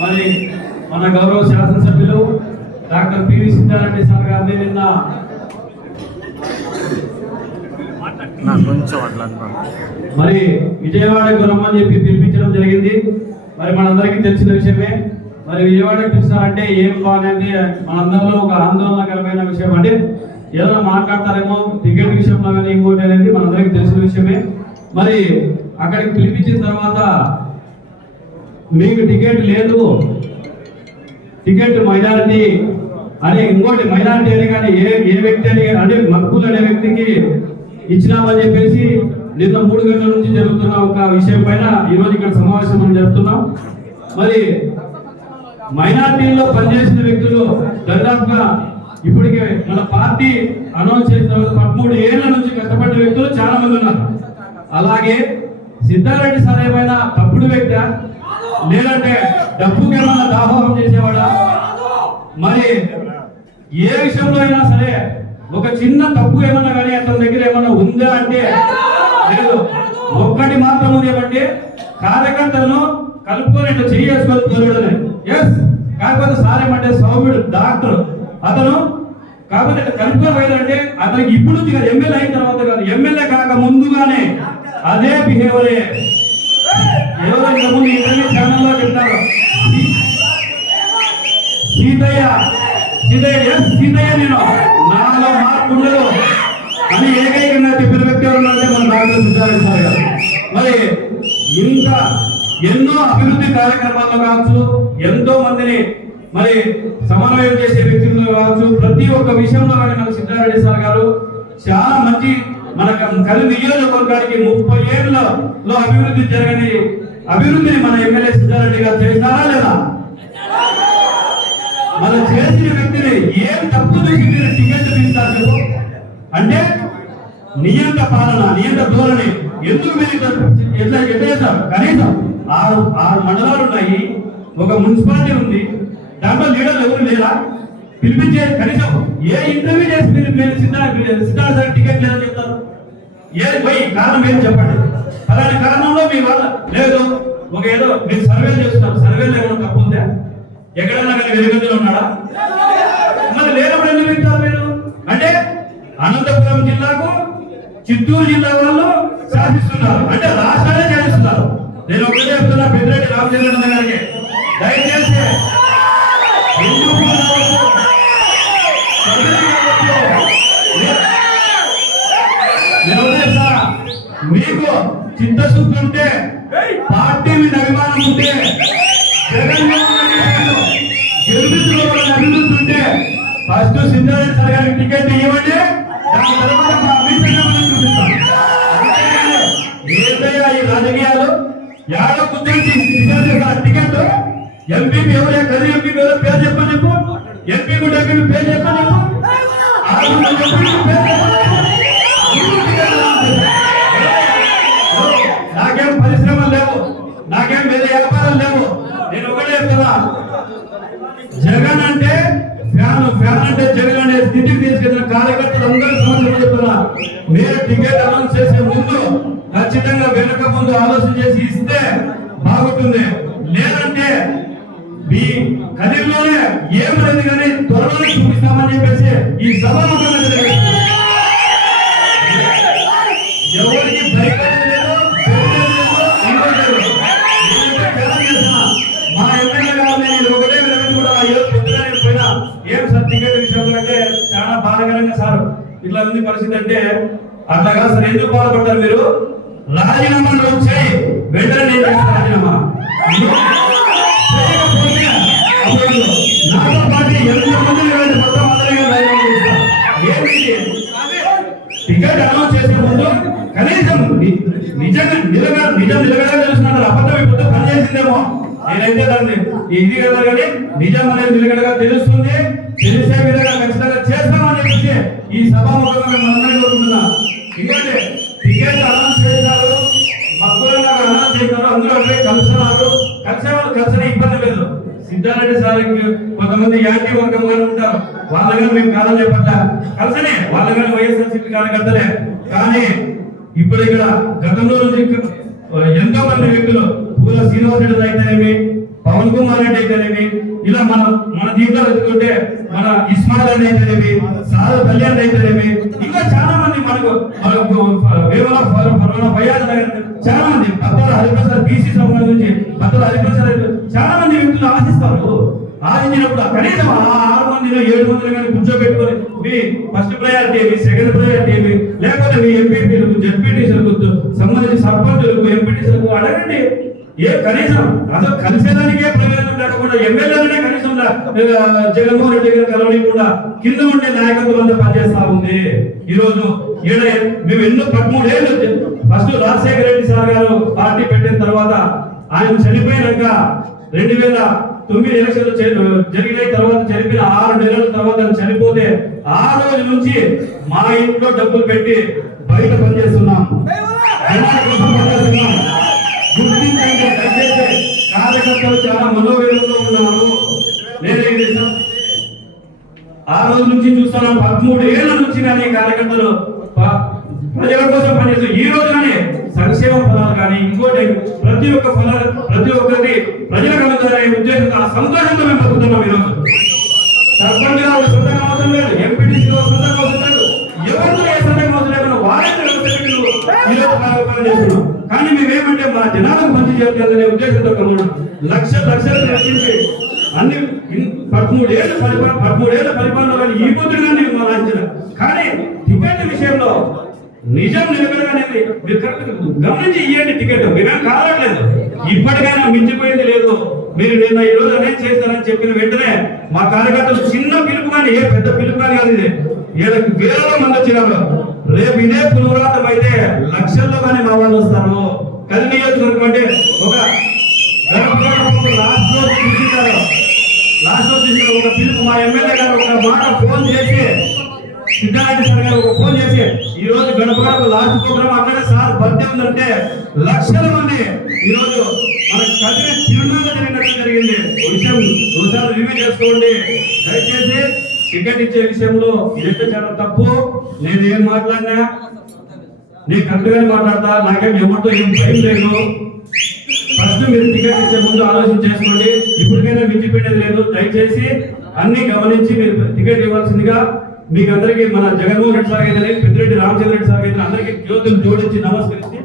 మరి మన గౌరవ శాసనసభ్యులు డాక్టర్ పివి సిద్ధారెడ్డి సార్ గారిని నిన్న మరి విజయవాడకు రమ్మని చెప్పి పిలిపించడం జరిగింది. మరి మనందరికీ తెలిసిన విషయమే. మరి విజయవాడకు పిలిచారంటే ఏం బాగుంది మనందరిలో ఒక ఆందోళనకరమైన విషయం అంటే ఏదో మాట్లాడతారేమో టికెట్ విషయంలో కానీ ఇంకోటి అనేది మనందరికీ తెలిసిన విషయమే. మరి అక్కడికి పిలిపించిన తర్వాత మీకు టికెట్ లేదు. టికెట్ మైనారిటీ అని ఇంకోటి మైనారిటీ అని కానీ ఏ ఏ వ్యక్తి అని అంటే మక్కులు అనే వ్యక్తికి ఇచ్చినామని చెప్పేసి నిన్న మూడు గంటల నుంచి జరుగుతున్న ఒక విషయం పైన ఈరోజు ఇక్కడ సమావేశం మనం జరుపుతున్నాం. మరి మైనార్టీల్లో పనిచేసిన వ్యక్తులు దాదాపుగా ఇప్పటికే మన పార్టీ అనౌన్స్ చేసిన తర్వాత పదమూడు ఏళ్ళ నుంచి కష్టపడ్డ వ్యక్తులు చాలా మంది ఉన్నారు. అలాగే సిద్ధారెడ్డి సార్ ఏమైనా తప్పుడు వ్యక్తి? లేదంటే డబ్బుకి ఏమైనా దాహోహం చేసేవాడా మరి ఏ విషయంలో అయినా సరే ఒక చిన్న తప్పు ఏమన్నా కానీ అతని దగ్గర ఏమన్నా ఉందా అంటే లేదు. ఒక్కటి మాత్రం ఉంది ఏమంటే కార్యకర్తలను కలుపుకొని ఇట్లా చేసుకొని తోలడమే. ఎస్ కాకపోతే సార్ ఏమంటే సౌమ్యుడు డాక్టర్. అతను కాకపోతే ఇట్లా కలుపుకొని పోయిందంటే అతనికి ఇప్పుడు నుంచి కాదు ఎమ్మెల్యే అయిన తర్వాత కాదు ఎమ్మెల్యే కాక ముందుగానే అదే బిహేవియర్ ఎవరో ఇంతకుముందు ఇంటర్వ్యూ ఛానల్లో చెప్తారు సీతయ్య సీతయ్య ఎస్ సీతయ్య నేను? నాలో మార్పు ఉండదు. అని ఏకైకంగా చెప్పిన వ్యక్తి ఎవరు అంటే మన డాక్టర్ సిద్ధారెడ్డి గారు. మరి ఇంత ఎన్నో అభివృద్ధి కార్యక్రమాల్లో కావచ్చు ఎంతో మందిని మరి సమన్వయం చేసే వ్యక్తులు కావచ్చు ప్రతి ఒక్క విషయంలో కానీ మన సిద్ధారెడ్డి సార్ గారు చాలా మంచి మన కలి నియోజకవర్గానికి ముప్పై ఏళ్ళలో అభివృద్ధి జరగని అభివృద్ధిని మన ఎమ్మెల్యే సుజారెడ్డి గారు చేస్తారా లేదా? మనం చేసిన వ్యక్తిని ఏం తప్పు చేసి మీరు టికెట్ తీస్తారు అంటే నియంత పాలన నియంత ధోరణి ఎందుకు మీరు ఎట్లా ఎట్లా చేస్తారు కనీసం ఆరు ఆరు మండలాలు ఉన్నాయి ఒక మున్సిపాలిటీ ఉంది దాంట్లో లీడర్లు ఎవరు లేరా? పిలిపించే కనీసం ఏ ఇంటర్వ్యూ చేసి మీరు మీరు సిద్ధార్థ సిద్ధార్థ టికెట్ లేదని చెప్తారు? ఏ పోయి కారణం ఏం చెప్పండి? అలాంటి కారణంలో మీ వల్ల లేదు. ఒక ఏదో మీరు సర్వే చేస్తున్నారు సర్వేలో ఏమైనా తప్పు ఉందా? ఎక్కడన్నా కానీ వెలుగులో ఉన్నాడా? మరి లేనప్పుడు ఎందుకు వింటారు మీరు? అంటే అనంతపురం జిల్లాకు చిత్తూరు జిల్లా వాళ్ళు శాసిస్తున్నారు. అంటే రాష్ట్రాలే శాసిస్తున్నారు. నేను ఒకటే చెప్తున్నా పెద్దిరెడ్డి రామచంద్రన్ గారికి. దయచేసి నేను మీకు చిత్తశుద్ధి ఉంటే పార్టీ మీద అభిమానం ఉంటే జగన్మోహన్ ఫస్ట్ సిద్ధారెడ్డి సార్ గారికి టికెట్ ఇవ్వండి. దాని తర్వాత ఏంటయ్యా ఈ రాజకీయాలు యాడ కూర్చొని సిద్ధారెడ్డి గారి టికెట్ ఎంపీ ఎవరే కది ఎంపీ ఎవరో పేరు చెప్పని చెప్పు. ఎంపీ కూడా పేరు చెప్పని చెప్పు. ఆరుగురు ఎంపీ పేరు చెప్పని జగన్ అంటే ఫ్యాన్ ఫ్యాన్ అంటే జగన్ అనే స్థితికి తీసుకెళ్ళిన కార్యకర్తలు అందరూ సమస్యలు చెప్తున్నా మీరు టికెట్ అనౌన్స్ చేసే ముందు ఖచ్చితంగా వెనక ముందు ఆలోచన చేసి ఇస్తే బాగుంటుంది. లేదంటే మీ కదిలోనే ఏమైంది కానీ త్వరలో చూపిస్తామని చెప్పేసి ఈ సభ ఎవరికి ఇట్లా ఉంది పరిస్థితి అంటే అట్లా కాదు సార్ ఎందుకు బాధపడ్డారు మీరు. రాజీనామా నువ్వు చేయి వెంటనే నేను చేస్తాను రాజీనామా. నాతో పాటు లేదంటే మొత్తం అందరికీ రాజీనామా చేస్తా ఏంటి టికెట్ అనౌన్స్ చేసే ముందు కనీసం నిజంగా నిజం నిలకడగా తెలుసుకున్నారు అబద్ధం ఇప్పుడు పని చేసిందేమో. నేనైతే దాన్ని ఇది కదా కానీ నిజం అనేది నిలకడగా తెలుస్తుంది. తెలిసే విధంగా ఖచ్చితంగా చేస్తామని చెప్పి ఈ సభాముఖంగా మేము అందరికీ ఎందుకంటే టికెట్ అనౌన్స్ చేశారు మక్కువగా అనౌన్స్ చేశారు అందరూ అక్కడే కలుస్తున్నారు. కలిసే వాళ్ళు కలిసిన ఇబ్బంది లేదు. సిద్ధారెడ్డి సార్ కొంతమంది యాంటీ వర్గం గారు ఉంటారు. వాళ్ళ కానీ మేము కాదని చెప్పట్లా. కలిసినే వాళ్ళ కానీ వైఎస్ఆర్సీపీ కార్యకర్తలే. కానీ ఇప్పుడు ఇక్కడ గతంలో నుంచి ఎంతో మంది వ్యక్తులు పూల శ్రీనివాసరెడ్డి అయితేనేమి పవన్ కుమార్ రెడ్డి అయితేనేమి ఇలా మన మన జీవితాలు ఎదుర్కొంటే మన ఇస్మాయిల్ రెడ్డి అయితేనేమి సాధు కళ్యాణ్ అయితేనేమి ఇంకా చాలా మంది మనకు మనకు వేమల ఫర్వాన ఫయాజ్ చాలా మంది భక్తుల హరిప్రసాద్ బీసీ సమాజం నుంచి భక్తుల హరిప్రసాద్ చాలా మంది వ్యక్తులు ఆశిస్తారు. ఆశించినప్పుడు కనీసం ఆరు మందిలో ఏడు మందిని కానీ కూర్చోబెట్టుకొని మీ ఫస్ట్ ప్రయారిటీ ఏమి సెకండ్ ప్రయారిటీ ఏమి లేకపోతే మీ ఎంపీటీలకు జడ్పీటీసీలకు సంబంధించిన సర్పంచులకు ఎంపీటీసీలకు అడగండి. ఏ కనీసం అసలు కలిసేదానికే ప్రయోజనం లేకుండా ఎమ్మెల్యేలనే కనీసం జగన్మోహన్ రెడ్డి గారు కలవనీయకుండా కింద ఉండే నాయకత్వం అంతా పనిచేస్తా ఉంది. ఈ రోజు మేము ఎన్నో పదమూడేళ్ళు ఫస్ట్ రాజశేఖర రెడ్డి సార్ గారు పార్టీ పెట్టిన తర్వాత ఆయన చనిపోయినాక రెండు వేల తొమ్మిది ఎలక్షన్లు జరిగిన తర్వాత చనిపోయిన ఆరు నెలల తర్వాత చనిపోతే ఆ రోజు నుంచి మా ఇంట్లో డబ్బులు పెట్టి బయట పనిచేస్తున్నాం గుర్తించండి దయచేసి కార్యకర్తలు చాలా మనోవేదంలో ఉన్నారు నేనే ఇది స- ఆ రోజు నుంచి చూస్తున్నాం పదమూడు ఏళ్ళ నుంచి కానీ కార్యకర్తలు ప్రజల కోసం పనిచేస్తూ ఈ రోజునే సంక్షేమ ఫలాలు కానీ ఇంకోటి ప్రతి ఒక్క ఫలాలు ప్రతి ఒక్కటి ప్రజలకు అందుతారనే ఉద్దేశంతో ఆ సంతోషంతో మేము బతుకుతున్నాం ఈరోజు సర్పంచ్ గారు సొంతంగా అవసరం లేదు ఎంపీటీసీ గారు సొంతంగా అవసరం లేదు. ఎవరితో ఏ సొంతంగా అవసరం లేకుండా వారంటీ వ్యవస్థకి నువ్వు ఈ కానీ మేమేమంటే మా జనాలకు మంచి చేయాలనే ఉద్దేశంతో ఒక లక్ష లక్షలు రక్షించి అన్ని పదమూడేళ్ళ పరిపాలన పదమూడేళ్ళ పరిపాలన కానీ ఈ పొద్దుగా నేను రాయించిన కానీ టికెట్ విషయంలో నిజం నిలబడగానే మీరు కరెక్ట్ గమనించి ఇవ్వండి టికెట్. మేమేం కావట్లేదు. ఇప్పటికైనా మించిపోయింది లేదు. మీరు నిన్న ఈ రోజు అనేది చేస్తారని చెప్పిన వెంటనే మా కార్యకర్తలు చిన్న పిలుపు కానీ ఏ పెద్ద పిలుపు కానీ కాదు ఇది. వీళ్ళకి వేల మంది వచ్చినారు. రేపు ఇదే పునరావృతం అయితే లక్షల్లో కానీ మా వాళ్ళు వస్తారు. కది నియోజకవర్గం అంటే ఒక గడప లాస్ట్ చూసింటారు లాస్ట్ ఒక పిలుపు మా ఎమ్మెల్యే గారు ఒక మాట ఫోన్ చేసి సిద్ధారెడ్డి సార్ గారు ఒక ఫోన్ చేసి ఈ రోజు గడప గడప లాస్ట్ ప్రోగ్రామ్ అక్కడే సార్ బర్త్డే ఉందంటే లక్షల మంది ఈ రోజు మన కదిరి తిరుమల జరిగినట్టు జరిగింది. విషయం ఒకసారి రివ్యూ చేసుకోండి. దయచేసి టికెట్ ఇచ్చే విషయంలో ఇదైతే చాలా తప్పు. నేను ఏం మాట్లాడినా నేను కరెక్ట్ గానే మాట్లాడతా. నాకేం ఎవరితో ఏం భయం లేదు. ఫస్ట్ మీరు టికెట్ ఇచ్చే ముందు ఆలోచన చేసుకోండి. ఇప్పటికైనా మించిపోయేది లేదు. దయచేసి అన్ని గమనించి మీరు టికెట్ ఇవ్వాల్సిందిగా మీకు అందరికీ మన జగన్మోహన్ రెడ్డి సార్ అయితే పెద్దిరెడ్డి రామచంద్ర రెడ్డి సార్ అయితే అందరికీ జ్యోతులు జోడించి నమస్కరించి.